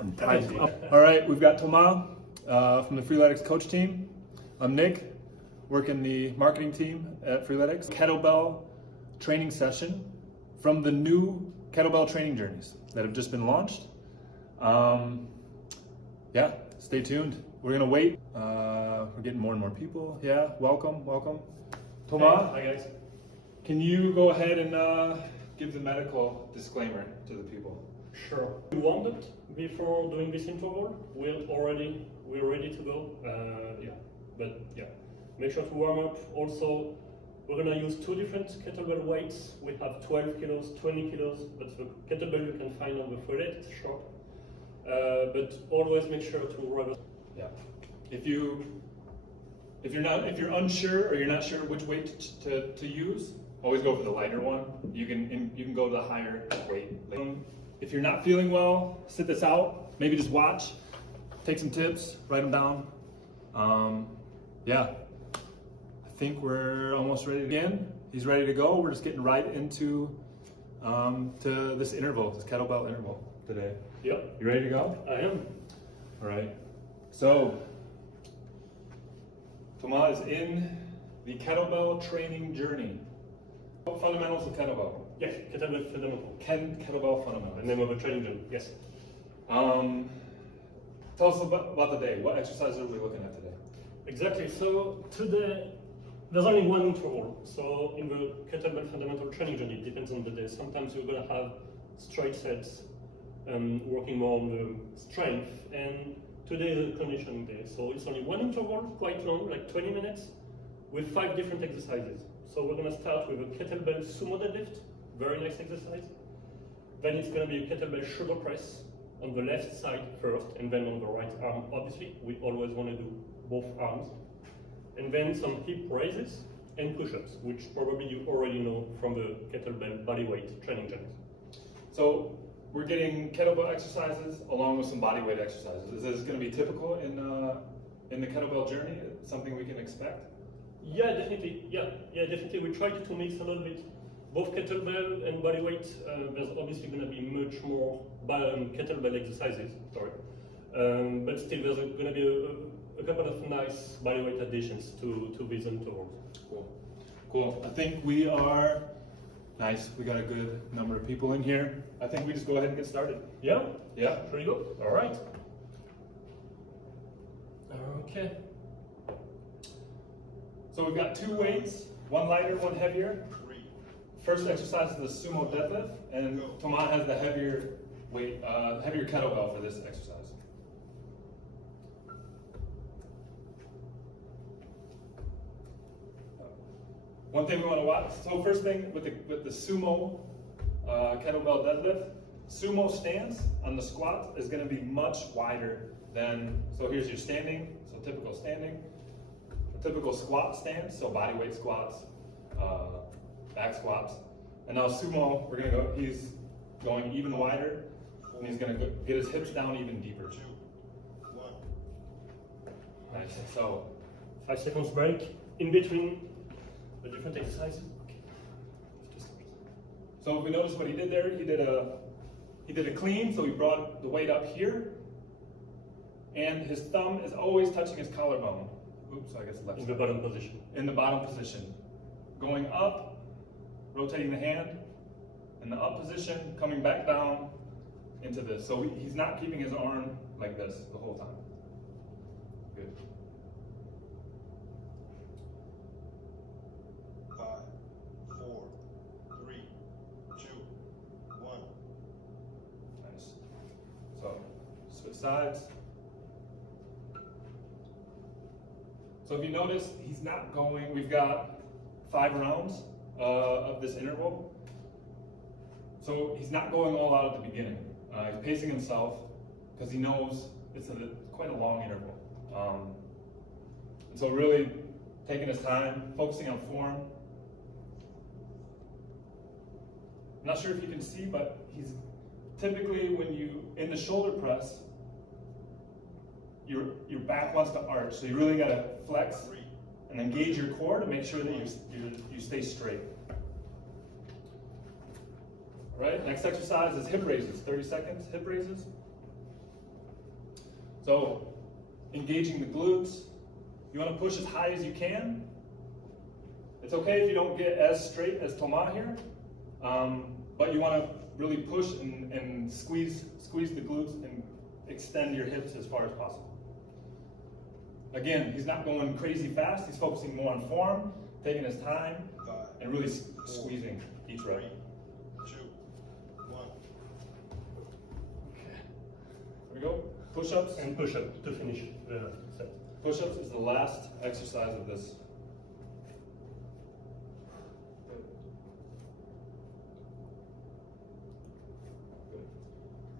All right, we've got Thomas from the Freeletics coach team. I'm Nick, working the marketing team at Freeletics. Kettlebell training session from the new kettlebell training journeys that have just been launched. Yeah, stay tuned. We're gonna wait. We're getting more and more people. Yeah, welcome. Thomas, Hi guys. can you go ahead and give the medical disclaimer to the people? Sure. We warmed up before doing this interval. We're ready to go. Make sure to warm up. Also, we're gonna use two different kettlebell weights. We have 12 kilos, 20 kilos. That's the kettlebell you can find on the Freeletics shop. But always make sure to rub it. Yeah. If you're unsure or you're not sure which weight to use, always go for the lighter one. You can go to the higher weight. If you're not feeling well, sit this out. Maybe just watch, take some tips, write them down. Yeah, I think we're almost ready to begin. He's ready to go. We're just getting right into to this interval, this kettlebell interval today. Yep. You ready to go? I am. All right. So, Thomas is in the kettlebell training journey. Fundamentals of kettlebell. Yes, kettlebell fundamental. Kettlebell fundamentals. The name of a training journey. Yes. Tell us about the day. What exercises are we looking at today? Exactly. So today there's only one interval. So in the kettlebell fundamental training journey, it depends on the day. Sometimes you're gonna have straight sets, working more on the strength, and today is a conditioning day. So it's only one interval, quite long, like 20 minutes, with 5 different exercises. So we're gonna start with a kettlebell sumo deadlift, very nice exercise. Then it's gonna be a kettlebell shoulder press on the left side first, and then on the right arm, obviously. We always wanna do both arms. And then some hip raises and push-ups, which probably you already know from the kettlebell bodyweight training journeys. So we're getting kettlebell exercises along with some bodyweight exercises. Is this going to be typical in the kettlebell journey? Something we can expect? Yeah, definitely. Yeah, definitely. We tried to mix a little bit both kettlebell and bodyweight. There's obviously going to be much more kettlebell exercises. But still, there's going to be a couple of nice bodyweight additions to these intervals. Cool. I think we are nice. We got a good number of people in here. I think we just go ahead and get started. Yeah? Yeah. Pretty good. All right. Okay. So we've got 2 weights, one lighter, one heavier. First exercise is the sumo deadlift, and Thomas has the heavier weight, heavier kettlebell for this exercise. One thing we want to watch. So first thing with the sumo kettlebell deadlift, sumo stance on the squat is going to be much wider than. So here's your standing. So typical standing. Typical squat stance, so body weight squats, back squats. And now sumo, he's going even wider, and he's gonna get his hips down even deeper. 2, 1. Nice, so. 5 seconds break in between the different exercises. So if we notice what he did there, he did a clean, so he brought the weight up here, and his thumb is always touching his collarbone. Oops, I guess left. In the bottom position. In the bottom position. Going up, rotating the hand, in the up position, coming back down into this. So he's not keeping his arm like this the whole time. Good. 5, 4, 3, 2, 1. Nice. So, switch sides. So if you notice, he's not going, we've got 5 rounds of this interval. So he's not going all out at the beginning. He's pacing himself because he knows it's quite a long interval. And so really taking his time, focusing on form. I'm not sure if you can see, but he's typically in the shoulder press, your back wants to arch, so you really got to flex and engage your core to make sure that you stay straight. All right, next exercise is hip raises. 30 seconds, hip raises. So engaging the glutes. You want to push as high as you can. It's okay if you don't get as straight as Thomas here, but you want to really push and squeeze the glutes and extend your hips as far as possible. Again, he's not going crazy fast. He's focusing more on form, taking his time, and really squeezing each rep. 3, 2, 1. Okay. Here we go. Push-ups. And push up to finish the set. Push-ups is the last exercise of this.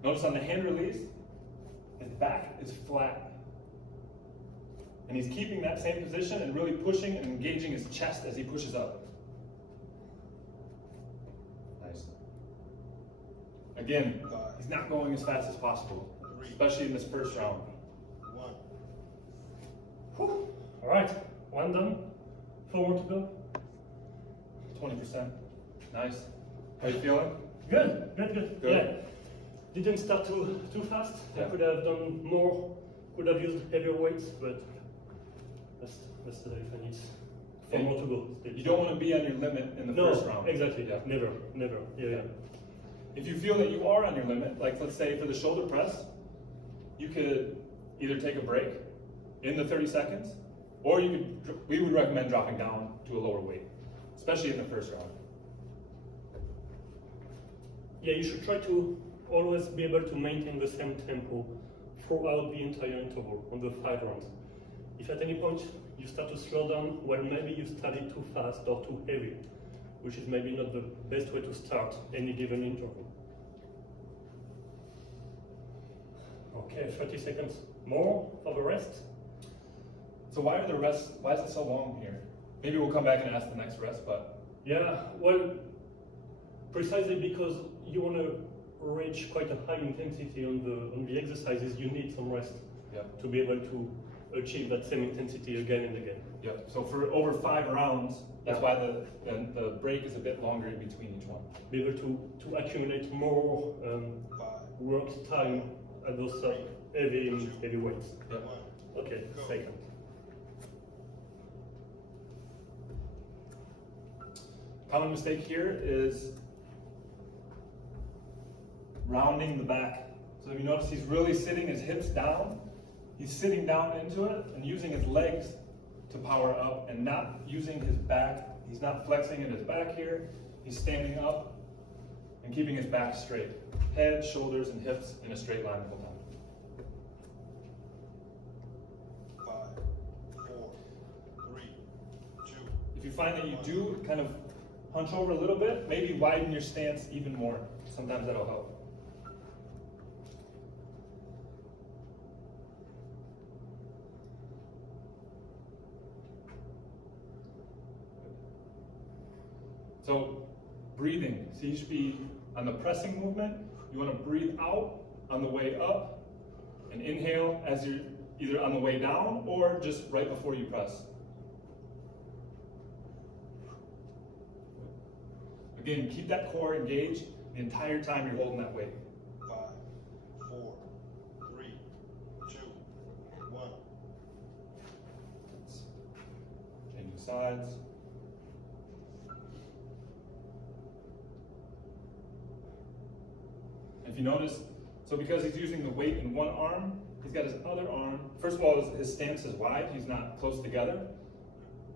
Notice on the hand release, his back is flat. And he's keeping that same position and really pushing and engaging his chest as he pushes up. Nice. Again, he's not going as fast as possible, especially in this first round. 1. Whew. All right, one done. 4 more to go. 20%. Nice. How you feeling? Good. Good. Yeah. Didn't start too fast. Yeah. I could have done more. Could have used heavier weights, but that's the life I need. 4 more to go. You don't want to be on your limit in the first round. Exactly. Yeah. Never. Yeah. If you feel that you are on your limit, like let's say for the shoulder press, you could either take a break in the 30 seconds, or we would recommend dropping down to a lower weight, especially in the first round. Yeah, you should try to always be able to maintain the same tempo throughout the entire interval on the 5 rounds. If at any point you start to slow down, well, maybe you started too fast or too heavy, which is maybe not the best way to start any given interval. Okay, 30 seconds more for the rest. So why is it so long here? Maybe we'll come back and ask the next rest, but Yeah, well, precisely because you want to reach quite a high intensity on the exercises, you need some rest to be able to achieve that same intensity again and again. yeah. So for over 5 rounds, that's why the break is a bit longer in between each one. Be able to accumulate more work time at those heavy weights. Yeah. Okay, second. Common mistake here is rounding the back. So if you notice, he's really sitting his hips down. He's sitting down into it and using his legs to power up and not using his back. He's not flexing in his back here. He's standing up and keeping his back straight. Head, shoulders, and hips in a straight line the whole time. 5, 4, 3, 2. If you find that you do kind of hunch over a little bit, maybe widen your stance even more. Sometimes that'll help. So, breathing. So you should be on the pressing movement. You want to breathe out on the way up and inhale as you're either on the way down or just right before you press. Again, keep that core engaged the entire time you're holding that weight. 5, 4, 3, 2, 1. Changing sides. If you notice, so because he's using the weight in one arm, he's got his other arm. First of all, his stance is wide. He's not close together.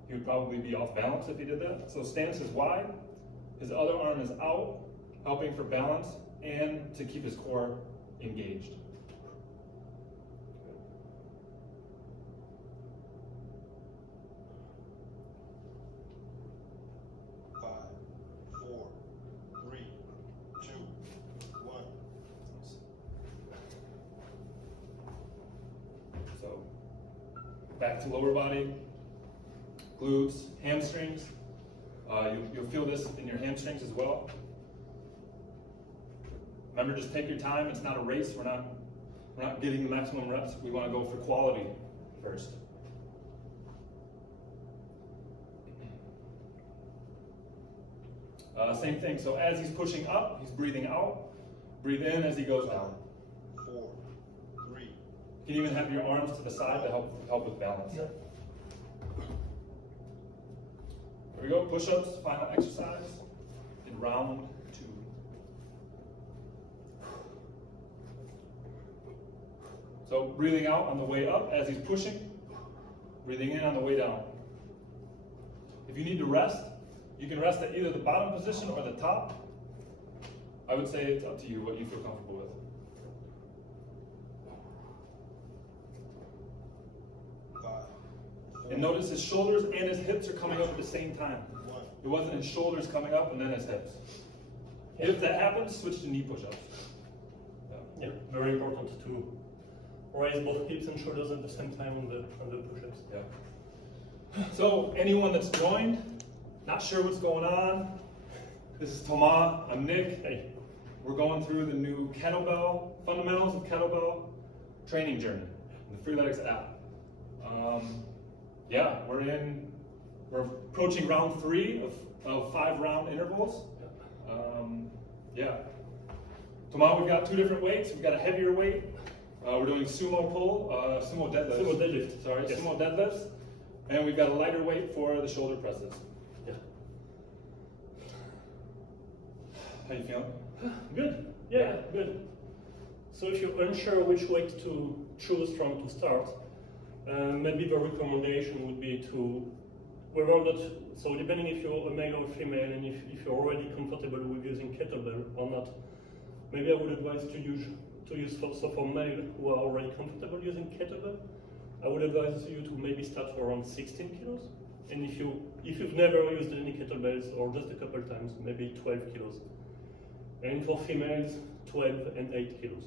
He would probably be off balance if he did that. So stance is wide. His other arm is out, helping for balance and to keep his core engaged. Back to lower body, glutes, hamstrings. You'll feel this in your hamstrings as well. Remember, just take your time. It's not a race. We're not getting the maximum reps. We want to go for quality first. Same thing. So as he's pushing up, he's breathing out. Breathe in as he goes down. 4, 3, You can even have your arms to the side to help with balance. Yeah. There we go, push-ups, final exercise in round 2. So breathing out on the way up as he's pushing, breathing in on the way down. If you need to rest, you can rest at either the bottom position or the top. I would say it's up to you what you feel comfortable with. 5, 4, And notice his shoulders and his hips are coming up at the same time. 1. It wasn't his shoulders coming up and then his hips. If that happens, switch to knee push-ups. Yeah, very important to raise both hips and shoulders at the same time on the push-ups. Yeah. So anyone that's joined, not sure what's going on, this is Thomas, I'm Nick. Hey. We're going through the new kettlebell, fundamentals of kettlebell training journey, the Freeletics app. Yeah, we're approaching round 3 of 5 round intervals. Yeah. Thomas, we've got 2 different weights. We've got a heavier weight. We're doing sumo pull, sumo deadlifts. Sumo deadlift. Sorry, Yes. sumo deadlifts. And we've got a lighter weight for the shoulder presses. Yeah. How you feeling? Good. Yeah, good. So if you're unsure which weight to choose from to start, maybe the recommendation would be to, so depending if you're a male or female and if you're already comfortable with using kettlebell or not, maybe I would advise to use for male who are already comfortable using kettlebell, I would advise you to maybe start around 16 kilos. And if you've never used any kettlebells or just a couple times, maybe 12 kilos. And for females, 12 and 8 kilos.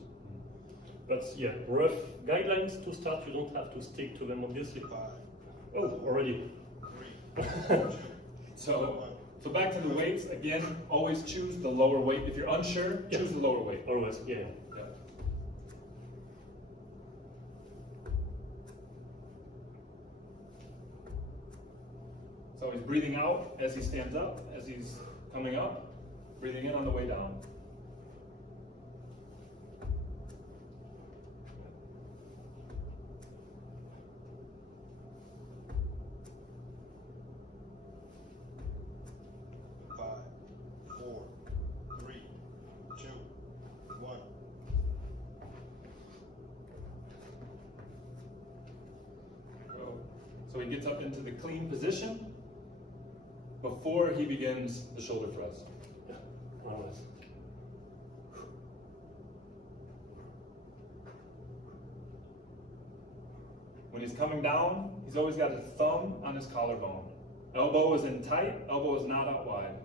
But yeah, rough guidelines to start. You don't have to stick to them, obviously. 5, Oh, already. 3, 2, So back to the weights. Again, always choose the lower weight. If you're unsure, Yeah. choose the lower weight. Always, yeah. Yeah. So he's breathing out as he stands up, as he's coming up, breathing in on the way down. So he gets up into the clean position before he begins the shoulder press. Yeah, always. When he's coming down, he's always got his thumb on his collarbone. Elbow is in tight, elbow is not out wide.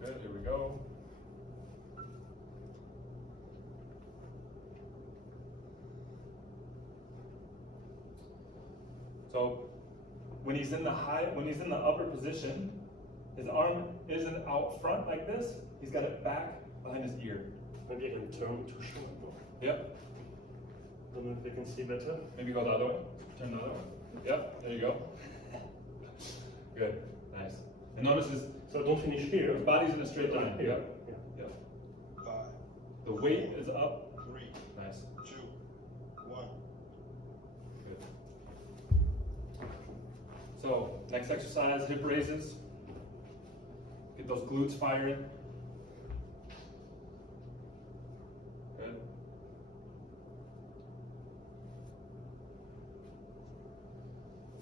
Good, here we go. So when he's in the upper position, his arm isn't out front like this. He's got it back behind his ear. Maybe I can turn to show it more. Yep. Don't know if you can see better. Maybe go the other way. Turn the other way. Yep, there you go. Good, nice. And notice So don't finish here. his body's in a straight line. Here. Yep. Yeah. Yep. The weight is up. 3, Nice. 2, 1. Good. So, next exercise, hip raises. Get those glutes firing. Good.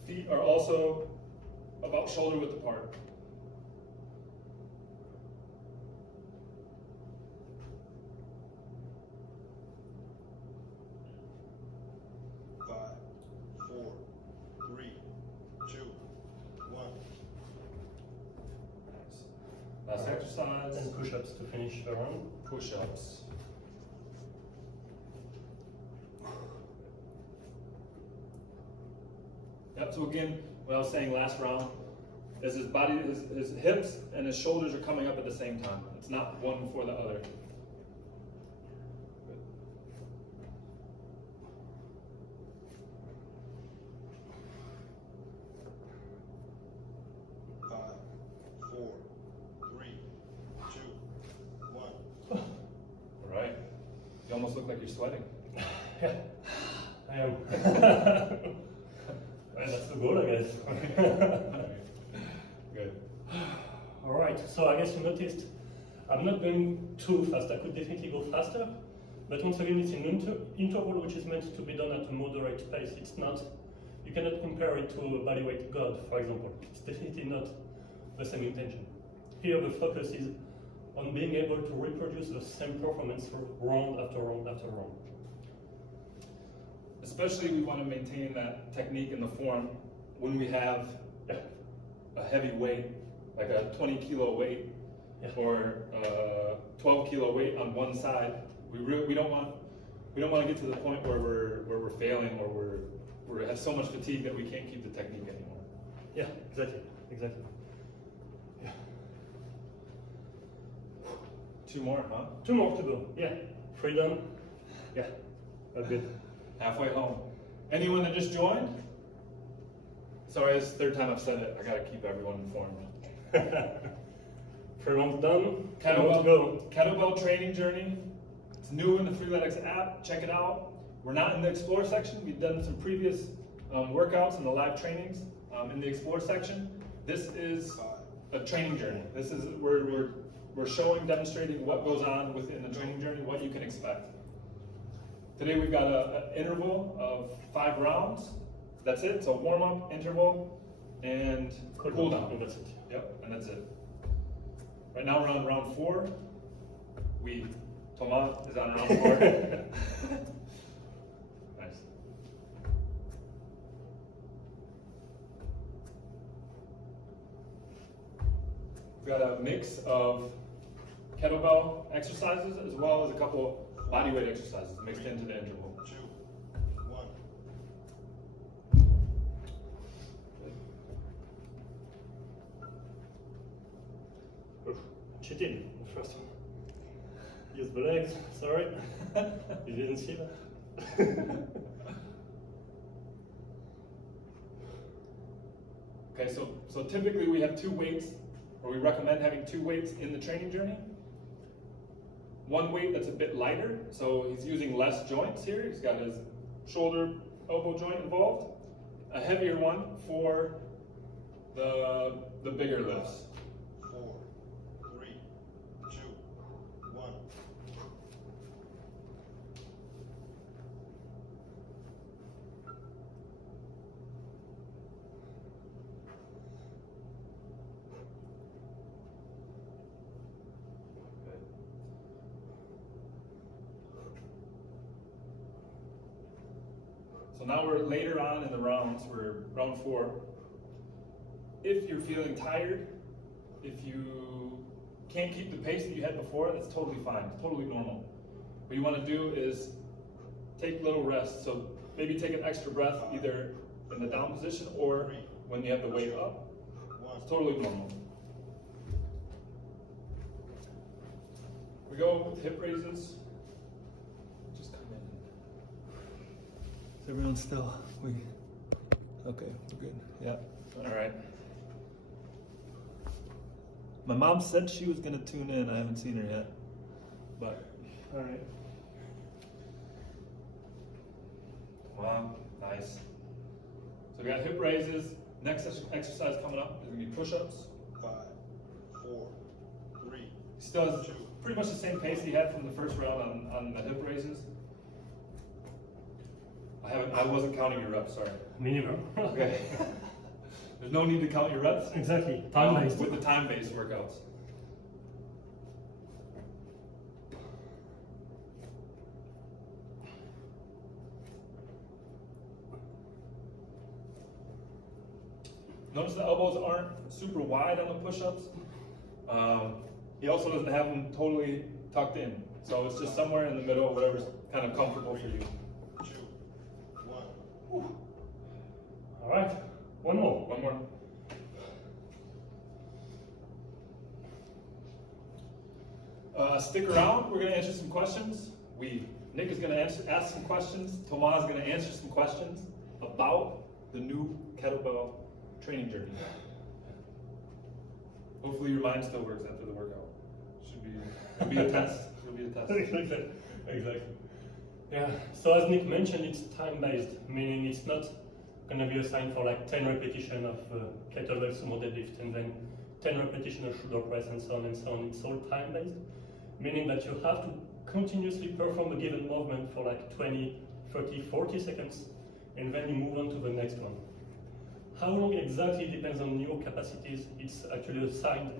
Feet are also about shoulder width apart. Last exercise. And push-ups to finish the round. Push-ups. Yep, so again, what I was saying last round is his hips and his shoulders are coming up at the same time. It's not one before the other. Good. You almost look like you're sweating. Yeah, I am. Well, that's the goal, I guess. Good. All right, so I guess you noticed I'm not going too fast. I could definitely go faster, but once again, it's an interval which is meant to be done at a moderate pace. It's not, you cannot compare it to a bodyweight God, for example. It's definitely not the same intention. Here, the focus is on being able to reproduce the same performance round after round after round. Especially we want to maintain that technique in the form when we have a heavy weight, like a 20 kilo weight or 12 kilo weight on one side. We don't want to get to the point where we're failing or we have so much fatigue that we can't keep the technique anymore. Yeah, exactly. Yeah. 2 more, huh? 2 more to go. Yeah, 3 done. Yeah, that's good. Halfway home. Anyone that just joined? Sorry, it's the 3rd time I've said it. I gotta keep everyone informed. 3 rounds done. 2 more to go. Kettlebell training journey. It's new in the Freeletics app. Check it out. We're not in the Explore section. We've done some previous workouts in the live trainings in the Explore section. This is a training journey. This is we're showing, demonstrating what goes on within the training journey, what you can expect. Today we've got an interval of 5 rounds. That's it. So warm up, interval, and cool down. And that's it. Yep, and that's it. Right now we're on round 4. Thomas is on round 4. Nice. We've got a mix of kettlebell exercises as well as a couple bodyweight exercises mixed into the interval. 2, 1. Cheating, the first one. Use the legs, sorry. You didn't see that? Okay, so typically we have 2 weights, or we recommend having 2 weights in the training journey. One weight that's a bit lighter, so he's using less joints here. He's got his shoulder, elbow joint involved. A heavier one for the bigger lifts. 4, 3, 2, 1. So now we're later on in the rounds, we're round 4. If you're feeling tired, if you can't keep the pace that you had before, that's totally fine, totally normal. What you want to do is take little rests. So maybe take an extra breath either in the down position or when you have the weight up. It's totally normal. We go with hip raises. Just come in. Is everyone still? Okay, we're good. Yeah. All right. My mom said she was gonna tune in. I haven't seen her yet, but all right. Wow, nice. So we got hip raises. Next exercise coming up is gonna be push-ups. 5, 4, 3. He still has pretty much the same pace he had from the first round on the hip raises. I wasn't counting your reps, sorry. Me neither. Okay. There's no need to count your reps. Exactly. Time-based. With the time-based workouts. Notice the elbows aren't super wide on the push-ups. He also doesn't have them totally tucked in. So it's just somewhere in the middle, whatever's kind of comfortable for you. 2, 1. Whew. All right, one more. One more. Stick around. We're going to answer some questions. Nick is going to ask some questions. Tomas is going to answer some questions about the new kettlebell training journey. Hopefully your mind still works after the workout. It'll be a test. It'll be a test. Exactly. Yeah, so as Nick mentioned, it's time-based, meaning it's not going to be assigned for like 10 repetition of kettlebell sumo deadlift and then 10 repetition of shoulder press and so on and so on. It's all time-based, meaning that you have to continuously perform a given movement for like 20, 30, 40 seconds, and then you move on to the next one. How long exactly depends on your capacities. It's actually assigned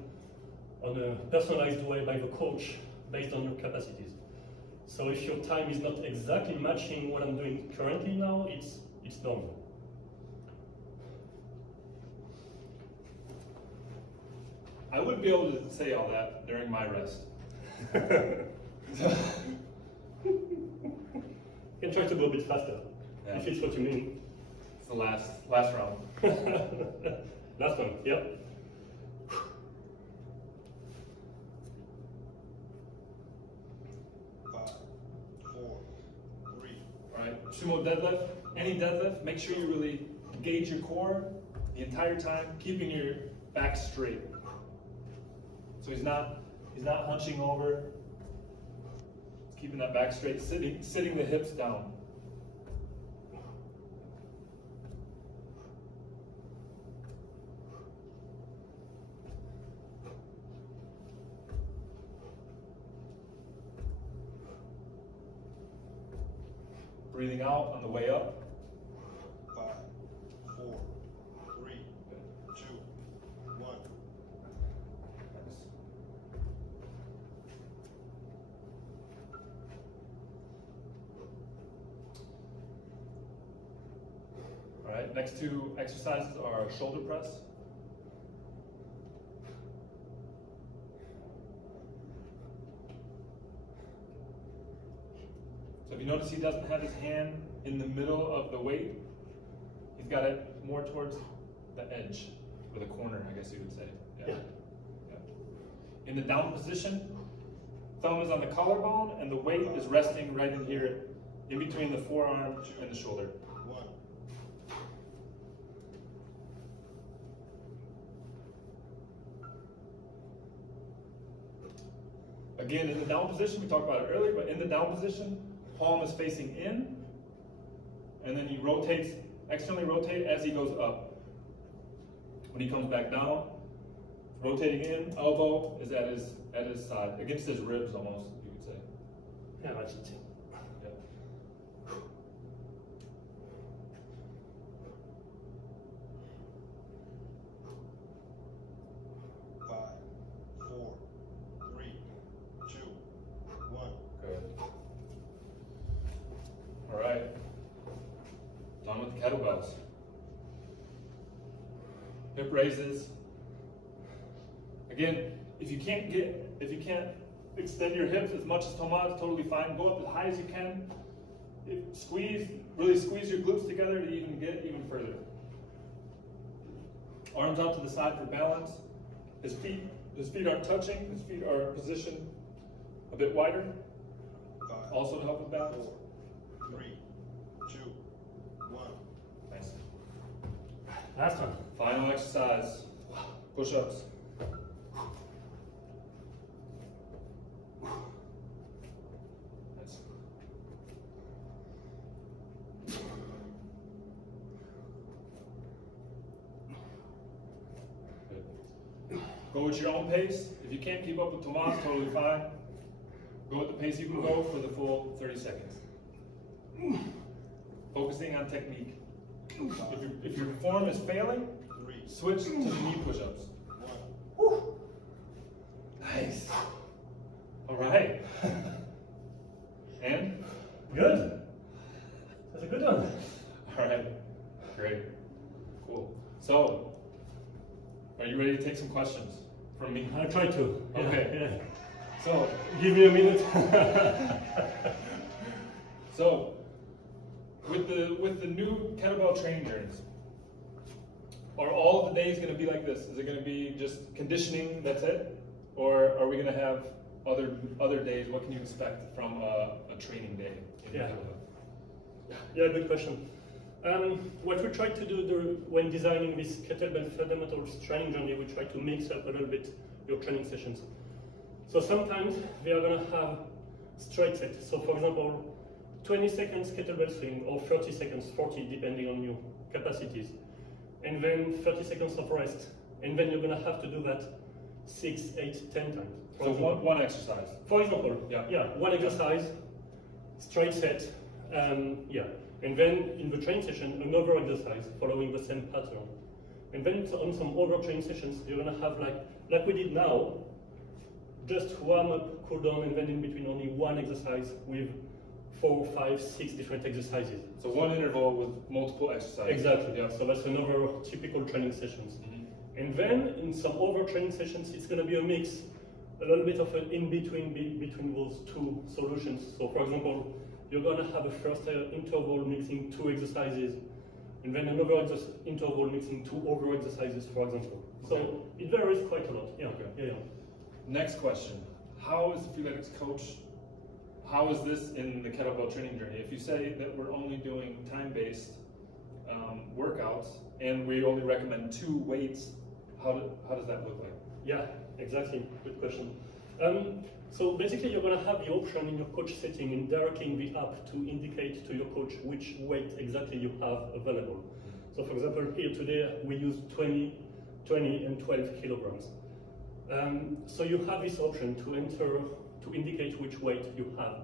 on a personalized way by the coach based on your capacities. So if your time is not exactly matching what I'm doing currently now, it's normal. I wouldn't be able to say all that during my rest. You can try to go a bit faster, Yeah. if it's what you mean. It's the last round. Last one, yep. Five, four, three, All right, sumo deadlift. Any deadlift, make sure you really engage your core the entire time, keeping your back straight. So he's not hunching over. Keeping that back straight, sitting the hips down. Breathing out on the way up. 5, 4, 3, 2, 1. All right, next two exercises are shoulder press. So if you notice, he doesn't have his hand in the middle of the weight. He's got it more towards the edge, or the corner, I guess you would say. Yeah. Yeah. In the down position, thumb is on the collarbone, and the weight is resting right in here, in between the forearm and the shoulder. 1. Again, in the down position, we talked about it earlier, but in the down position, palm is facing in, and then he rotates, externally rotate as he goes up. When he comes back down, rotating in, elbow is at his side, against his ribs almost, you could say. Yeah, that's it. Yeah. 5, 4, 3, 2, 1. Good. All right. Done with the kettlebells. Hip raises. Again, if you can't extend your hips as much as Tomas, totally fine. Go up as high as you can. Really squeeze your glutes together to even get even further. Arms out to the side for balance. His feet aren't touching. His feet are positioned a bit wider, 5, also to help with balance. 4, 3, 2, 1. Nice. Last one. Final exercise. Push-ups. Nice. Good. Go at your own pace. If you can't keep up with Tomas, totally fine. Go at the pace you can go for the full 30 seconds. Focusing on technique. If your form is failing, 3, switch to the knee push-ups. 1. Nice. All right. And? Good. That's a good one. All right. Great. Cool. So, are you ready to take some questions from me? I'll try to. Yeah, Okay. Yeah. So, Give me a minute. so with the new kettlebell training journeys, are all of the days going to be like this? Is it going to be just conditioning? That's it, or are we going to have other days? What can you expect from a training day in Yeah. kettlebell? Yeah, good question. What we try to do when designing this kettlebell fundamentals training journey, we try to mix up a little bit your training sessions. So sometimes we are going to have straight set. So for example, 20 seconds kettlebell swing or 30 seconds, 40 depending on your capacities. And then 30 seconds of rest. And then you're gonna have to do that 6, 8, 10 times. So one exercise. For example, Yeah. one exercise, straight set, yeah. And then in the training session, another exercise following the same pattern. And then on some other training sessions, you're gonna have like we did now, just warm up, cool down, and then in between only one exercise with 4, 5, 6 different exercises. So one interval with multiple exercises. Exactly. Yeah. So that's another typical training sessions. Mhm. And then in some other training sessions, it's going to be a mix, a little bit of an in between between those two solutions. So for example, you're going to have a first interval mixing 2 exercises, and then another interval mixing 2 other exercises, for example. So Okay. it varies quite a lot. Yeah. Okay. Yeah. Next question. How is the Freeletics coach, how is this in the kettlebell training journey? If you say that we're only doing time-based workouts and we only recommend 2 weights, how does that look like? Yeah, exactly. Good question. So basically, you're going to have the option in your coach setting in directly in the app to indicate to your coach which weight exactly you have available. So for example, here today we use 20, and 12 kilograms. So you have this option to enter, to indicate which weight you have.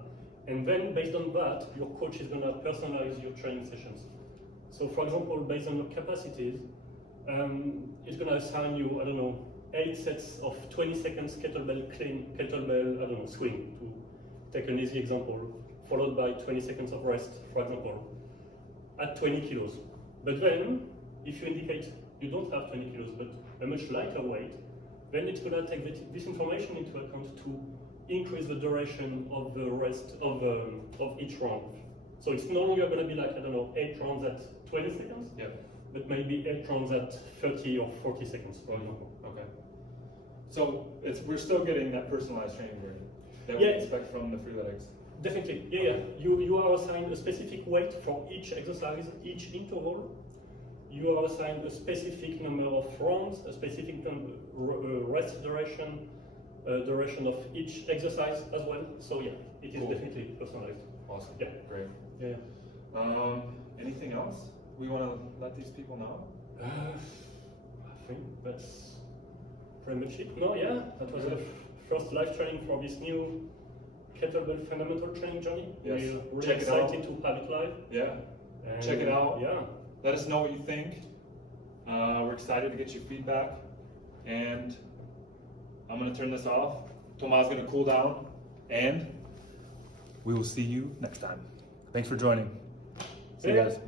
And then based on that, your coach is going to personalize your training sessions. So for example, based on your capacities, it's going to assign you, I don't know, 8 sets of 20 seconds kettlebell clean, kettlebell, I don't know, swing, to take an easy example, followed by 20 seconds of rest, for example, at 20 kilos. But then, if you indicate you don't have 20 kilos, but a much lighter weight, then it's going to take this information into account to increase the duration of the rest of each round. So it's no longer going to be like, I don't know, 8 rounds at 20 seconds, Yeah. but maybe 8 rounds at 30 or 40 seconds, for example. Okay. So we're still getting that personalized training journey that we Yeah. expect from the Freeletics. Definitely, yeah. You are assigned a specific weight for each exercise, each interval. You are assigned a specific number of rounds, a specific rest duration, duration of each exercise as well. So yeah, it is Cool. definitely personalized. Awesome. Yeah. Great. Yeah. Anything else we want to let these people know? I think that's pretty much it. No, yeah, that was the first live training for this new kettlebell fundamental training journey. Yes. We're really Check it out. excited to have it live. Yeah. And Check it out. Yeah. Let us know what you think. We're excited to get your feedback. And I'm going to turn this off. Tomas is going to cool down. And we will see you next time. Thanks for joining. See you Yeah. guys.